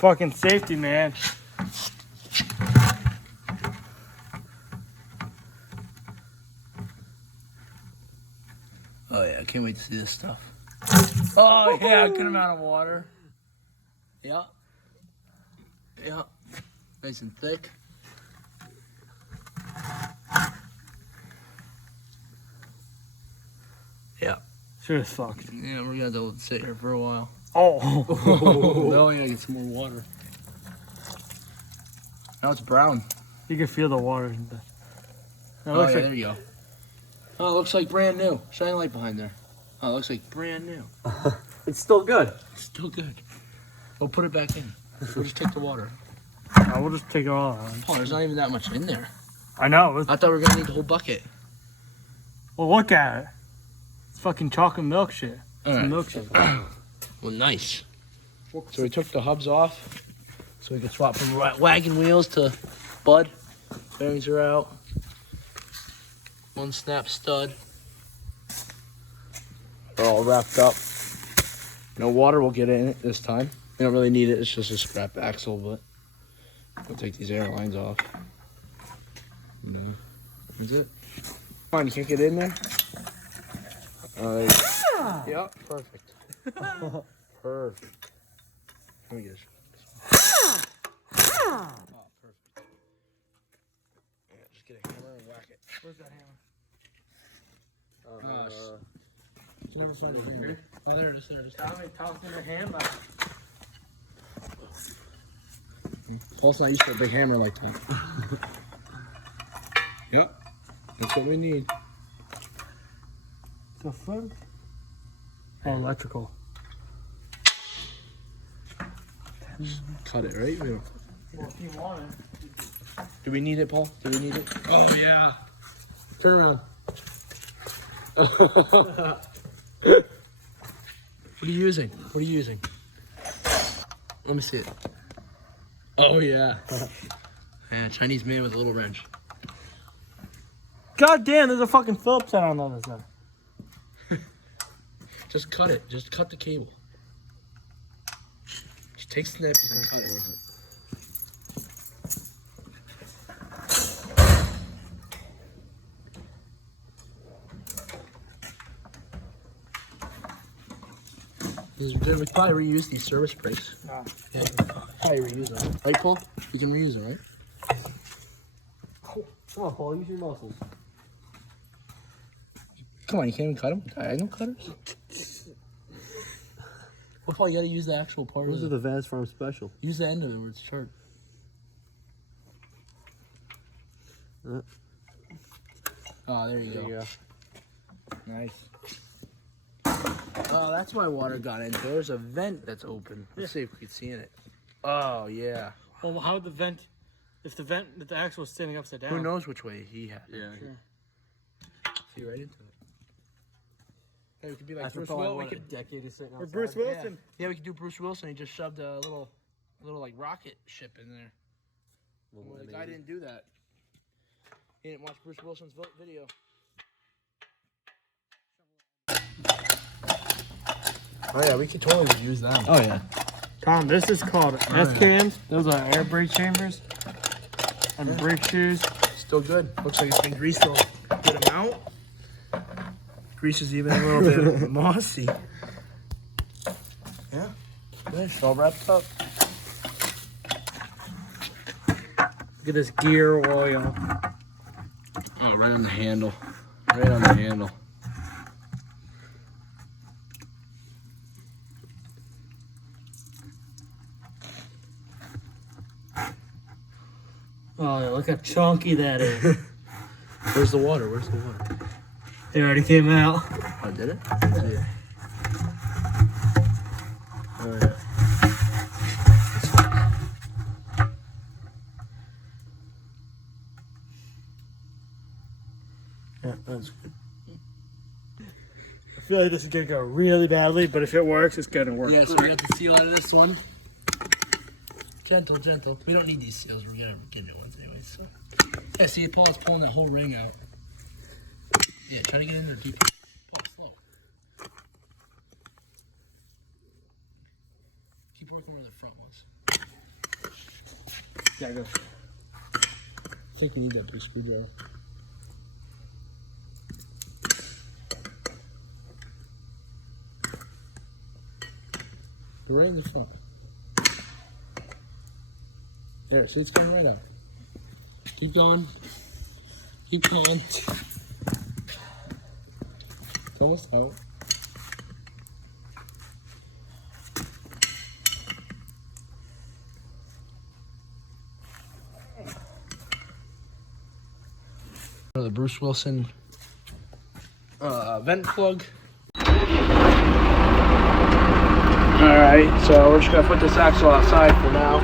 fucking safety, man. Oh yeah, I can't wait to see this stuff. Oh yeah, good amount of water. Yeah. Yeah. Nice and thick. Yeah. Sure as fuck. Yeah, we're gonna have to sit here for a while. Oh. Now we gotta get some more water. Now it's brown. You can feel the water. Oh yeah, there you go. Oh, it looks like brand new. Shine a light behind there. Oh, it looks like brand new. It's still good. It's still good. We'll put it back in. We'll just take the water. We'll just take it all out. Oh, there's not even that much in there. I know. I thought we were gonna need the whole bucket. Well, look at it. It's fucking chocolate milk shit. It's All right. a milkshake. Well, nice. So we took the hubs off so we could swap from wagon wheels to Bud. Bearings are out. One snap stud. They're all wrapped up. No water will get in it this time. We don't really need it. It's just a scrap axle, but we'll take these air lines off. That's it. Come on, you can't get in there? Yep, perfect. Perfect. Let me get this. Oh, perfect. Yeah, just get a hammer and whack it. Where's that hammer? Never find it here. Oh, there it is. There it is. Tommy, toss in the hammer. Paul's not used to a big hammer like that. Yep, that's what we need. The fuck? Oh, electrical. Cut it, right? We don't... Well, if you want it. Do we need it, Paul? Do we need it? Oh, yeah. Turn around. What are you using? What are you using? Let me see it. Oh, yeah. Yeah, Chinese man with a little wrench. God damn, there's a fucking Phillips head on the other side. Just cut it. Just cut the cable. Just take snips and cut it. We probably reuse these service brakes. Oh. Yeah, probably reuse them. Right, Paul? You can reuse them, right? Come on, Paul, use your muscles. Come on, you can't even cut them? Diagonal cutters? Well, Paul, you gotta use the actual part Those are of the Vans Farm Special. Use the end of it where it's sharp. Oh, there you go. Nice. Oh, that's why water got into it. There's a vent that's open. Let's see if we can see in it. Oh, yeah. Well, how would the vent, if the axle was standing upside down? Who knows which way he had it. Yeah. Sure. See right into it. Hey, we could be like After Bruce probably Wilson. what, a decade of sitting Or outside. Bruce Wilson. Yeah, we could do Bruce Wilson. He just shoved a little like rocket ship in there. Well, the guy didn't do that. He didn't watch Bruce Wilson's video. Oh yeah, we could totally use them. Oh, yeah. Tom, this is called SKMs. Those are air brake chambers. And brake shoes. Still good. Looks like it's been greased a good amount. Grease is even a little bit mossy. Yeah. It's all wrapped up. Look at this gear oil. Oh, right on the handle. Right on the handle. Oh, look how chunky that is. Where's the water? Where's the water? It already came out. Oh, did it? Yeah. Oh, yeah. Yeah, that's good. I feel like this is gonna go really badly, but if it works, it's gonna work. Yeah, so we got the seal out of this one. Gentle, gentle. We don't need these seals. We're gonna get new ones anyway. So, yeah. See, Paul's pulling that whole ring out. Yeah, try to get in there deeper. Paul, slow. Keep working where the front was. Yeah, go. I think you need that big screwdriver. Right in the front. There, see, it's coming right out. Keep going. Keep going. It's almost out. The Bruce Wilson vent plug. Alright, so we're just gonna put this axle outside for now.